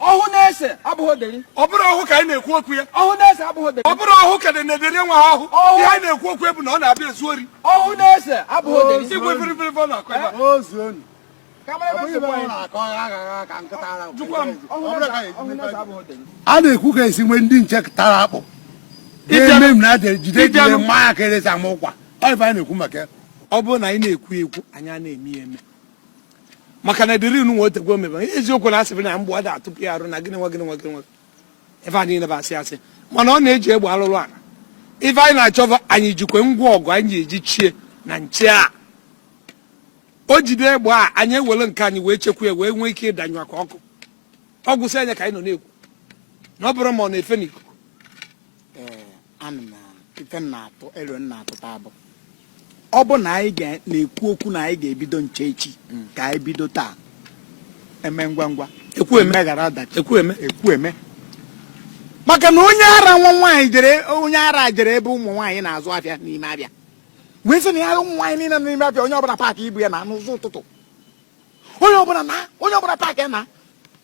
ọhụ na-ese abụghị deri ọ bụrụ ọhụ ka anyị na-ekwu okwu ya ọhụ na-ese abụghị deri ọ bụrụ ọhụ ka na-edere nwa ha ọhụ ihe anyị na-ekwu okwu bụ na ọ na-abịa ezu ori ọhụ na-ese abụghị deri igwe firifiri ọ na-akọ ebe a na-ekwu ka esi nwee ndị nche tara akpụ eme m na jide jide mmanya ka eresa m ụkwa ọ ife anyị na-ekwu maka ya. ọ bụrụ na anyị na-ekwu ekwu anyị a na-eme ya eme maka na ediri unu nwe otegwo omebe eziokwu na asịrị na mgbe ọ da-atụpụ ya arụ na gịnị nwa gịnị nwa gịnị nwa ife anyị niile bụ asị asị mana ọ na-eji egbe alụrụ ala ife anyị na-achọva anyị jikwe ngwa ọgụ anyị eji chie na nche a o jide egbe a anyị ewere nke anyị wee chekwa ya wee nwee ike ịdanyụ aka ọkụ ọ gwụsị anya ka anyị nọ na-ekwu na ọ bụrụ ma ọ na-efe n'ikuku ife na-atụ elu na-atụta abụ ọ bụ na anyị na-ekwu okwu na anyị ga-ebido nche echi ka anyị bido taa eme ngwa ngwa ekwueme maka na onye ara nwa nwaanyị jere ebe ụmụ nwaanyị na-azụ afịa n'ime abịa wee sị na ya ụmụ nwaanyị niile n'ime abịa onye ọbụla paakị ibu ya na n'ụzọ ụtụtụ onye ọbụla paakị ya na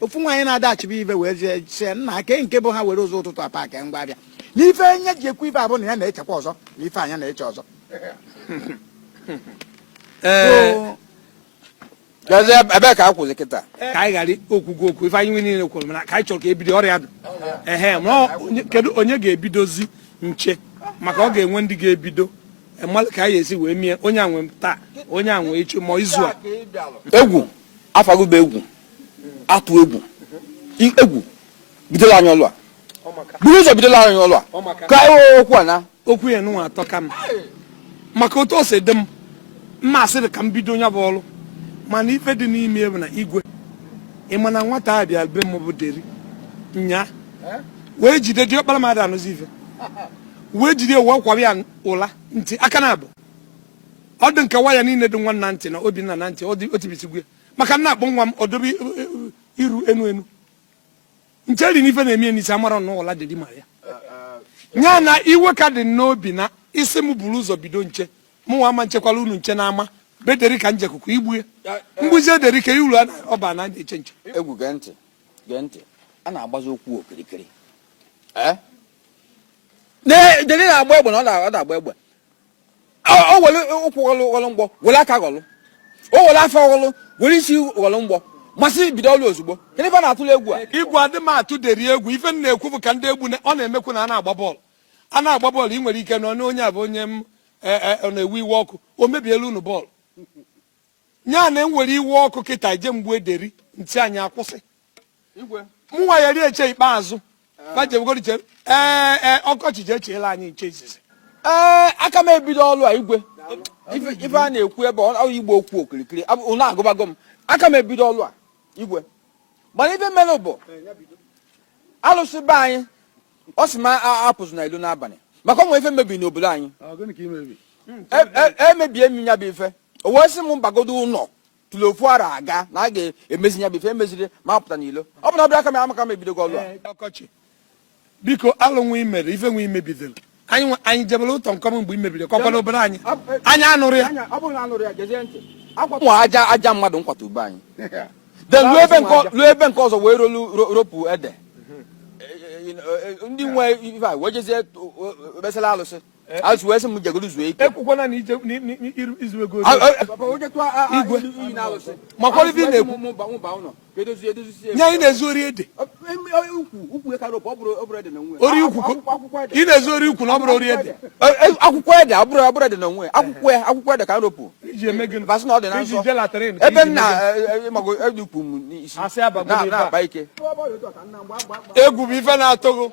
ofu nwaanyị na-adachibe ibe wee jee nna ke nke bụ ha were ụzọ ụtụtụ apaakị ngwa abịa n'ife nye ji ekwu ibe abụ na ya na-echekwa ọzọ na ife anya na-eche ọzọ ebe ka akwụzi kịta ka anyị ghara okwugo okwu ife anyị nwe niile kwuru mana ka anyị chọrọ ka ebido ọrịa dụ kedu onye ga-ebidozi nche maka ọ ga-enwe ndị ga-ebido mmadụ ka anyị esi wee mie onye anwe taa onye anwe echi ma izu a egwu afagụba egwu atụ egwu bidola anyị ọlụ a buru ụzọ bidola anyị ọlụ a ka anyị okwu a na okwu ya nụnwa atọ ka m maka otu o si dị m mma asịrị ka m bido onye bụ ọrụ mana ife dị n'ime bụ na igwe ịma na nwata a bịa be m bụ deri nya wee jide dị ọkpara mmadụ anụzi ife wee jide ụwa kwaba ya ụla ntị aka na abụ ọ dị nke waya niile dị nwa na ntị na Obinna na ntị o tibisigwe maka nna akpọ nwa m ọ dobe iru enu nche ri n'ife na-eme n'isi amara n'ụla dị mara ya nya na iwe ka dị n'obi na isi m buru ụzọ bido nche mụ nwa ama nchekwala unu nche na-ama bederi ka njekuku igbue mgbuzi ederi ka iru ọba na eche nche egwu gee ntị a na-agbazi okwu okirikiri deri na-agba egbe na ọ na-agba egbe o were ụkwụ ghọlụ mgbọ were aka ghọlụ o were afọ ghọlụ were isi ghọlụ mgbọ masị bido ọlụ ozugbo kedụ ife na-atụla egwu a igwu adị m atụ deri egwu ife m na-ekwu bụ ka ndị egwu ọ na-emekwu na a na-agba bọọlụ ị nwere ike nọ na onye a bụ onye m na-ewe iwe ọkụ o mebiela unu bọọlụ nya na enwere iwe ọkụ kịta je mgbe ederi ntị anyị akwụsị mụnwa ya rie eche ikpeazụ ọkọchị je echeela anyị nche izizi aka m ebido ọlụ a igwe ife a na-ekwu ebe ọ igbo okwu okirikiri ụlọ agụbago m aka m ebido ọlụ a igwe mana ife mere bụ alụsị be anyị ọ sị ma apụzụ na ilo n'abalị maka ọnwa ife mebiri n'obodo anyị emebie m ya bụ ife o wee sị m mbagodo ụlọ tụrụ ofu ara aga na a ga-emezi ya bụ ife emeziri ma apụta n'ilo ọ bụ na ọbịa aka m amaka m ebidogo ọlụ a ọkọchị biko alụ nwe imere ife nwe imebidoro anyị jebere ụtọ nkọm mgbe imebiri kọkwa n'obodo anyị anyị anụrụ ya nwa aja mmadụ nkwata ube anyị ruo ebe nke ọzọ wee ropụ ede ndị nwe ife a wee jezie besala alụsị wee sị m jegoro zuo ike ekwukwana na izu ego igwe makwara ife na-ekwu nye anyị na-ezu ori ede ori ukwu ị na-ezu ori ukwu na ọ bụrụ ori ede akwụkwọ ede abụrụ ede na onwe akwụkwọ ede ka ropụ vasị na ọ dị na nsọ ebe m na-mago edukwu m n'isi na-akpa ike egwu bụ ife na-atọgo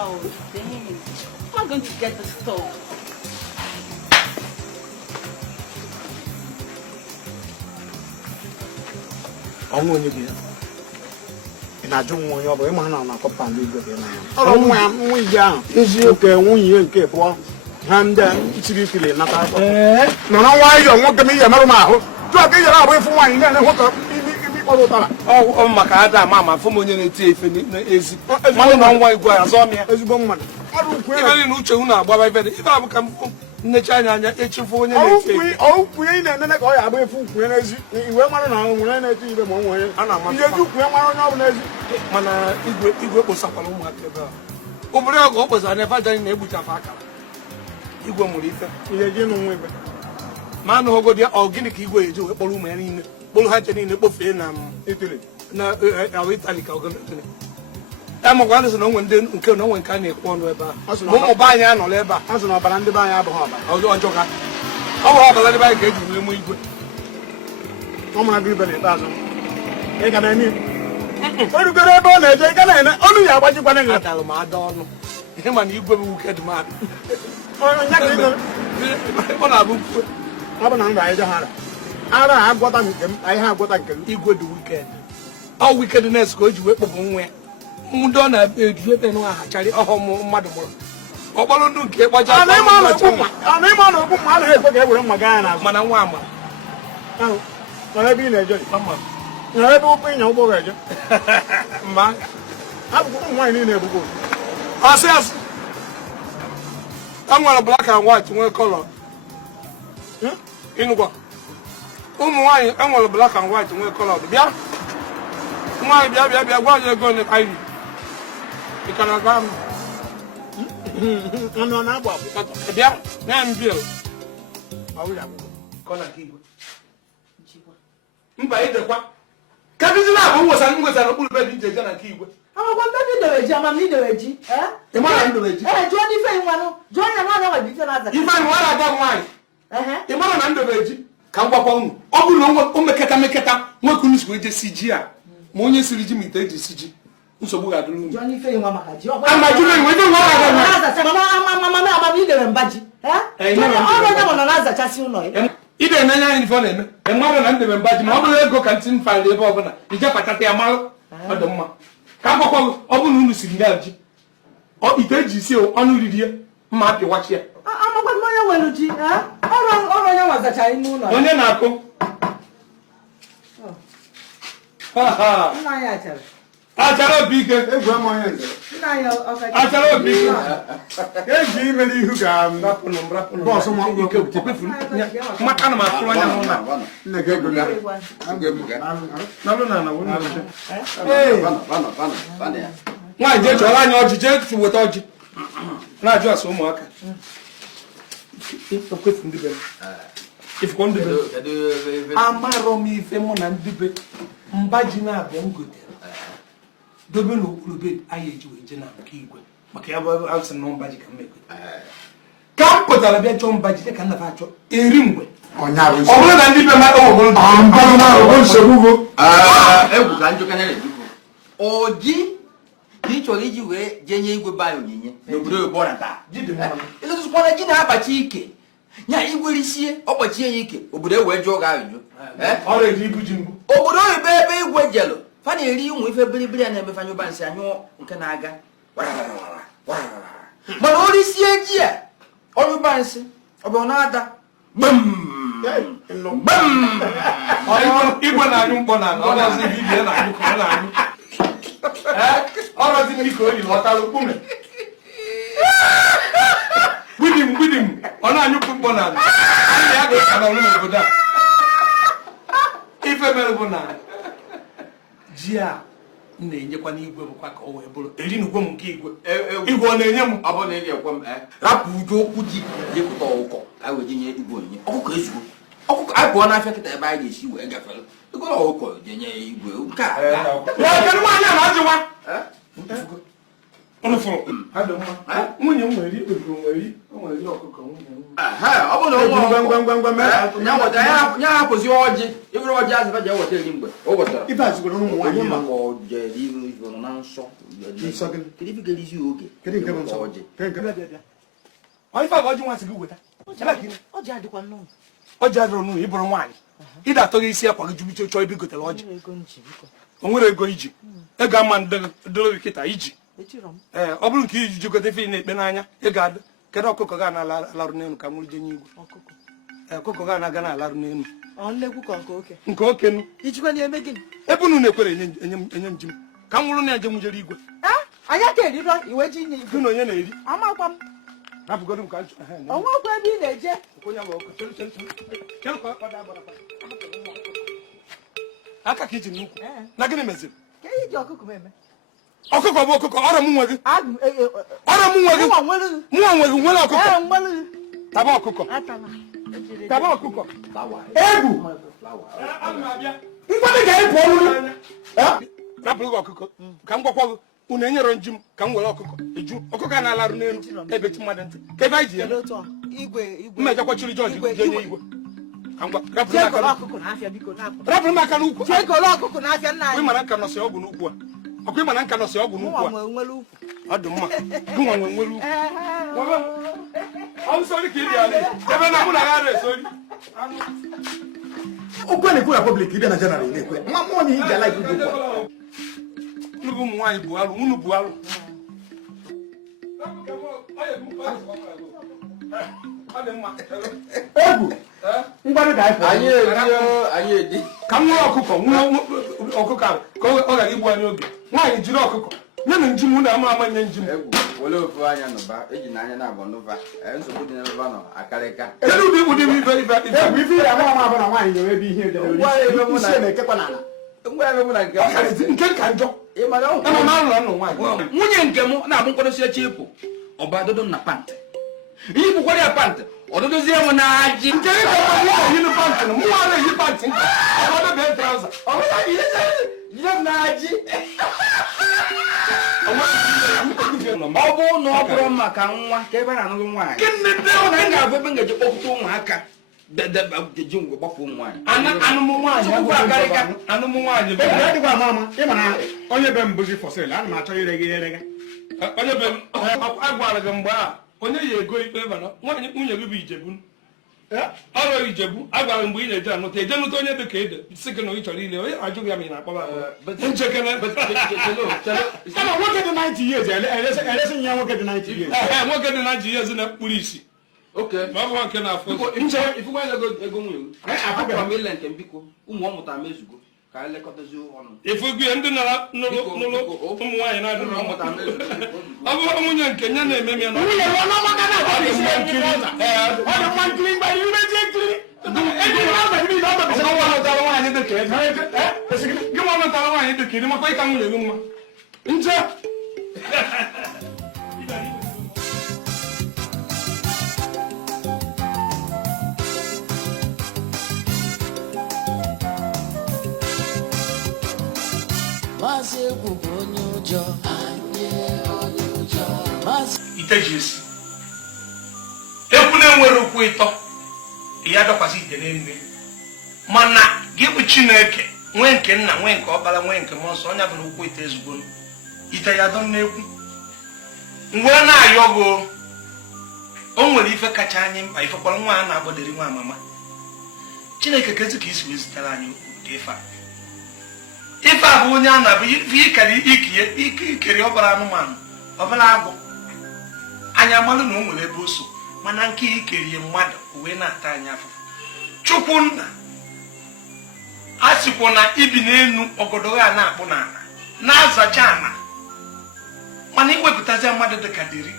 Oh, dang. I'm going to get the stove. ọnwụ onye gị ị na-ajụ nwa onye ọ bụ ịma na na-akọpa ndị igwe gị na ya ọrụ nwa ya nwa ije ahụ eziokwu nwunye ya nke pụọ ha ndị siri ikili nata akọ nọ na nwayọọ nwoke m ihe merụ m ahụ tụọ ka ị jere abụ ịfụ nwaanyị na-enwe ka imi kpọrọ ụtara ọ maka ada ama fụ m onye na-eti efe n'ezi mmanụ na nwa igwe azọ m ya ezigbo mmadụ ibe na uche unu agbaba ife ife abụ ka m nnecha anya echefu onye na-eti efe ọkwụnye ị na-enene ka ọ ya agba efu nkwunye n'ezi iwe mara na nwere na-eti ibe ma ọ nwere a na-ama ihe ji ukwunye mara onye ọ bụla ezi mana igwe kposakwara ụmụaka ebe a obodo ọgụ ọ kpọsara na efe na-egbuchafụ akara igwe mụrụ ife ihe ji nụ nwa ibe ma anụghọgodi ọ gịnị ka igwe eji wee kpọrọ ụmụ ya niile kpọrọ ha nche niile kpofee na Itali ka ọgọgịnị ya makwa ndị sị na onwe ndị nke na onwe nke a na-ekwu ọnụ ebe a ụmụ be anyị anọrọ ebe a a sị na ọbara ndị be anyị abụghị ọbara ọjọọ ka ọ bụ ọbara ndị be anyị ka eji wee mụ igwe ọ mara gị ibe n'ikpeazụ ị ga na-eme o rugoro ebe ọ na-eje ị ga na-ene ọnụ ya agbajikwana gị adalụ m ada ọnụ ihe ma na igwe bụ wuke dị mmadụ ọ na-abụ mkpue ọ bụ na ndụ anyị je ha ara ha agwọta nke m anyị ha agwọta nke m igwe dị wikend ọ wickedness ka o ji wee kpọpụ nwa ya ndị ọ na-eju ebe nwa ahacharị ọhụm mmadụ mụrụ ọkpọrọ ndụ nke kpacha ana ịma na okpu mma anaghị ekwe ka e were mma gaa ya n'azụ mana nwa ama nọrọ ebe ị na-eje nọrọ ebe ụkwụ ịnya ụgbọ ga-eje mma abụkwa ụmụ nwaanyị niile ebugbo asị a nwere black and white nwee kọlọ ịnụkwa ụmụ nwaanyị enwere black and white nwee kọlọ bịa nwaanyị bịa gwa anyị ego ole ka anyị ị ka na-aga m anụ ọ na-agba agbụ bịa nye m bil mba idekwa kedụzi na abụ nwesara okpuru be dị ije eje na nke igwe Amakwa mbebi ndoweji amam ni doweji ị mara ndoweji jụọ n'ife nwanụ jụọ ya nwaanyị nwa dị ife na-aza ife anyị nwere ada nwaanyị ị mara na ndoweji ka m gwakwa unu ọ bụrụ na o meketa nwoke unu sikwa eje si ji a ma onye siri ji ma ite eji si ji nsogbu ga-adịrị unu jụọ n'ife nwa maka ji amajụrụ enwe ebe nwa ada nwaanyị na-azacha mama amam ni dewe mbaji ọrụ onye mụ nọ na-azachasị ụlọ ya ide na-enye anyị ife ọ na-eme mmadụ na ndebe mbaji ma ọ bụrụ ego ka ntị m fara ebe ọbụla ije kpatata ya malụ ọ dị mma ka akwakwa ọ bụrụ na unu siri ya ji ite eji isi ọnụ riri ya mma apịwachi ya amakwa m onye nwere ji ọrụ onye nwazacha ime ụlọ onye na-akụ nna anyị achara achara obi ike egwu ama onye nze nna anyị ọkacha achara obi ike eji imere ihu ga bọọsụ maka na m atụrụ anya n'ụlọ nne gị ego nalụ na na nwaanyị jee chọrọ anyị ọjị jee weta ọjị na-ajụ asa ụmụaka ekwefu ndị be ifukọ ndị be amarọ m ife mụ na ndị be mba ji na-abịa m gotere dobe n'okpuru be anyị eji wee je na nke igwe maka ya bụ asị na mba ji ka m egote ka m pụtara bịa chọọ mba ji dị ka nna achọ eri mgbe ọ bụrụ na ndị be ma egwu ka njọkanya na-ejikwu oji ka ị chọrọ iji wee jee nye igwe be anyị onyinye n'obodo oyibo na taa ịlụtụkwana ji na-abachi ike nya igwerisie ọkpachie ya ike obodo e wee jụọ gị ajụjụ ọrụ eri ibu ji mgbu obodo oyibo ebe igwe jelụ fa na-eri ụmụ ife biribiri a na-emefanye ụba nsị anyụ nke na-aga mana orisie ji a ọrụ ụba nsị ọ bụ na-ada igwe na-anyụ mkpọ na ọ na-azụ ibe ibe na-anyụ ka ọ na-anyụ ọrọzi ndị ka o yi lọtara okpume gbidim ọ na-anyụpụ mkpọ na ala anyị ya ga-eka n'ọrụ n'obodo a ife mere bụ na ji a m na-enyekwa n'igwe bụkwa ka o wee bụrụ eri n'ugwe m nke igwe igwe ọ na-enye m ọ bụrụ na ị ga-ekwe m rapụ uju okwu ji jepụta ọkụkọ ka wee nye igwe onyinye ọkụkọ ezugbo ọkụkọ anyị pụọ n'afịa kịta ebe anyị ga-esi wee gafere ego ọkụkọ jenye ya igwe nke a kedu nwaanyị a na-ajụwa ụnụfụrụ nwunye m nwere nwere ọkụkọ ọ bụ na nya hapụzi ọjị ịbụrụ ọjị azịba ji eweta eri mgbe o wetara ibe azụgoro ụmụ nwaanyị maka ọjị iru na nsọ kedu ibe ga-erizi oge ọjị ife a ọjị nwa sị gị weta ọjị adịkwa nnọọ ọjị adịrọ n'ụlọ ịbụrụ nwaanyị ịda atọ gị isi akwa gị jubiche chọọ ebe gotere ọjị o nwere ego iji ego ama ndịrị kịta iji ọ bụrụ nke iji jigote ife na-ekpe n'anya ego adị kedu ọkụkọ ga na-alarụ n'elu ka nwụrụ jenye igwe ọkụkọ ga na-aga na-alarụ n'elu nke okenu ebe unu na-ekwere enye njem ka m nwụrụ na njem jere igwe gị na onye na-eri rapụgodo m ka aka ka iji n'ukwu na gịnị meziri ọkụkọ bụ ọkụkọ ọrọ m nwe gị mụnwa nwe gị nwere ọkụkọ taba ọkụkọ egwu mkpadị ga-epụ ọrụ rapụrụ gị ọkụkọ ka m gwakwa gị unu enyere nji m ka m were ọkụkọ eju ọkụkọ a na-alarụ n'elu ebechi mmadụ ntị ka ebe anyị ji ya mmejọkwachiri jọji je nye igwe rapụrụ m aka n'ukwu ịmara nka nọsị ọgwụ n'ukwu a ọkụ ịmara nka nọsị ọgwụ n'ukwu a ọ dị mma gụnwa nwe nwere ukwu ọsọrị ka ị bịa ebe na mụ na ha resori okwe na-ekwu na public ịbịa na general na-ekwe nwa mmụọ na iji ala ikwu unu bụ ụmụ nwaanyị bụ alụ unu bụ alụ egwu mgbanụ anyị edi ka m nwee ọkụkọ ọkụkọ ahụ ka ọ ghara igbu anyị oge nwaanyị jiri ọkụkọ nye na nji m na ama ama nye nji m wele ofu anya nụba eji na anya na-abụ nụba nsogbu dị n'ebe nọ akarịka kedu ụdị ife ya nwa ama abụ na nwaanyị nyere ebe ihe na-ekekwa n'ala ngwa ebe mụ na nke ka njọ ama m alụla nụ nwaanyị nwunye nke m na-abụ mkpọrọsi echi ịpụ ọba dodo m na pantị ihe bụkwara ya pantị ọdụdozie m na ajị nke ị ga yi pantị na mụnwa na-eyi pantị nka ọdụ bee trauza ihe m na ajị ọ bụ na ọ bụrụ maka nwa ka ebe a na-anụghị nwaanyị na m ga-abụ ebe m ga-eji kpọpụta ụmụaka ji ngwe gbapụ ụmụ nwaanyị anụmụ nwaanyị dịkwa ama ama ịma na onye be m bụzi fọsil ana m achọ ire gị onye be m agwara gị mgbe a onye yi ego ikpe ebe na nwaanyị nwunye gị bụ ijebu ọrụ ijebu agwara mgbe ị na-eje anụta eje nụta onye dị ka ede si gị na ị chọrọ ile onye ajụghị ya ma ị na-akpọba nchekere nwoke dị 90 years eresi ya nwoke dị 90 years nwoke dị 90 years na-ekpuru isi ma ọ bụ nke na-afụ ile nke biko ụmụ ọ mụtara mezugo ka anyị lekọtazi ọnụ ifu gị ndị nara n'ụlọ ụmụ nwaanyị na-adịrị ọ bụrụ nwunye nke ya na-eme m ya na gị nwa nụtara nwaanyị dị ka iri makwa ịka nwunye gị mma nche ite ji esi ekwu na-enwere okwu ịtọ ya dọkwasị ite n'ime mana gị bụ Chineke nwee nke nna nwee nke ọkpara nwee nke mmụọ nsọ onye bụ na okwu ite ezugbo ite ya dọ n'ekwu mgbe na-ayọ gị o nwere ife kacha anyị mkpa ifekwara nwa a na-agbadiri nwa amama Chineke kezi ka isi wee zitere anyị ụdị ife a bụ onye a na-abụ ife ikere ọbara anụmanụ ọbara agwụ anyị amalụ na o nwere ebe o so mana nke ikerie mmadụ wee na-ata anyị afụfụ Chukwu nna a sịkwa na ibi n'elu ọgọdọgha a na-akpụ n'ala na-azacha ana mana iwepụtazi mmadụ dị ka dịrị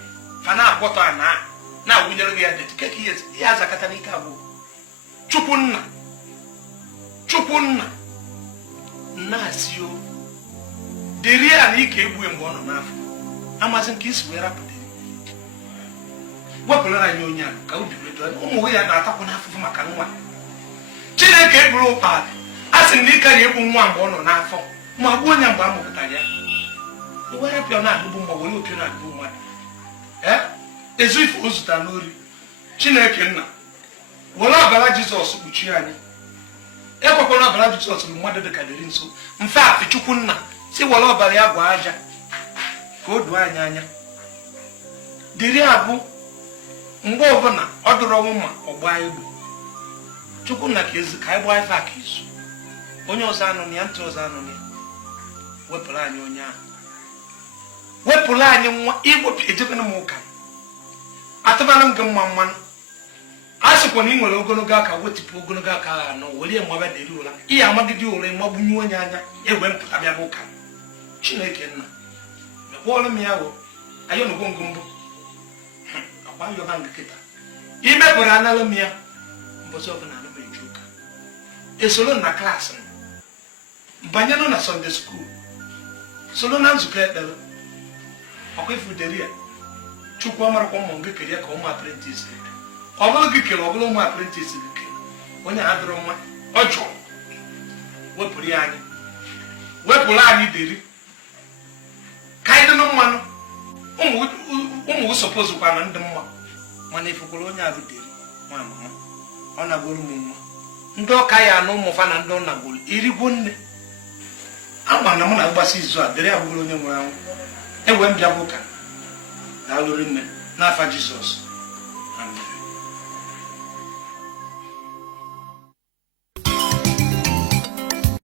fa na-agwọtọ ana na-awụnyere gị ya detike ka ihe azakata n'ike abụọ Chukwu nna na-asị o dịrị ya na ike egbu mgbe ọ nọ n'afọ amazị nke isi wee rapụta wepụrụ anyị onye a ka obi ụmụ ya na-atakwa n'afụfụ maka nwa Chineke eburu ụkpala a sị na ike ya egbu nwa mgbe ọ nọ n'afọ ma gbuo onye mgbe a mụpụtara ya iwerapịa na-adịbụ mma were oke na-adịbụ mmadụ ezu ife o zụtara n'ori Chineke nna were ọbara Jizọs kpuchie anyị ekwekwara ọbara Jizọs bụ mmadụ dị ka dịrị nso mfe a Chukwu nna si were ọbara ya gwa aja ka o doo anyị anya dịrị abụ mgbe ọbụla ọ dụrụ ọnwụ ma ọ gbaa egbe Chukwu nna ka anyị gbaa ife a ka izu onye ọzọ anụ ya ntị ọzọ anụ ya wepụrụ anyị onye ahụ wepụrụ anyị nwa iwepụ ejebena m ụka atụbara m gị mma mmanụ a sịkwa na ị nwere ogologo aka wetipụ ogologo aka ha anọ welie mmabe deri ụra ihe amagide ụra ịmagbunye onye anya egwe mpụta bịa bụ ụka Chineke nna mekpọrọ m ya o anyị ọnụgwo mbụ akwa yọba nkịta imepụrụ analụ m ya mbọchị ọbụla ana m eje ụka esoro na klaasị m banyenụ na Sunday school soro na nzukọ ekpere ọkwa ifuderi ya Chukwu amarakwa ụmụ gị kere ka ụmụ apprentice gị ọ bụrụ gị kere ọ bụrụ ụmụ apprentice gị kere onye ha dịrọ mma ọ jụrụ wepụrụ ya anyị wepụrụ anyị deri ka anyị dị na mmanụ ụmụ suppose kwa na ndị mma mana ifukwara onye ahụ deri nwa mama ọ nagoro m mma ndị ọka ya na ụmụ fa na ndị ọ nagoro irigwo nne ama na mụ na mgbasa izu a deri abụghị onye nwere anwụ enwe m bịa bụ ụka daalụrụ nne n'afa Jizọs amen.